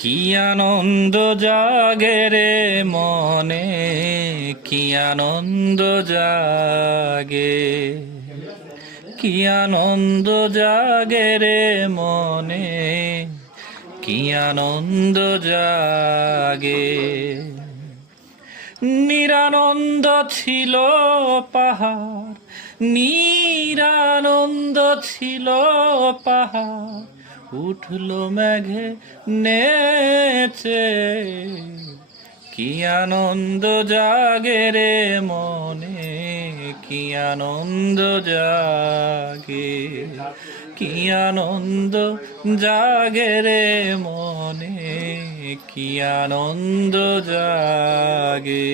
কি আনন্দ জাগে রে মনে, কি আনন্দ জাগে, কি আনন্দ জাগে রে মনে, কি আনন্দ জাগে। নিরানন্দ ছিল পাহাড়, নিরানন্দ ছিল পাহাড়, উঠলো মেঘে নেচে। কি আনন্দ জাগে রে মনে, কি আনন্দ জাগে, কি আনন্দ জাগে রে মনে, কি আনন্দ জাগে।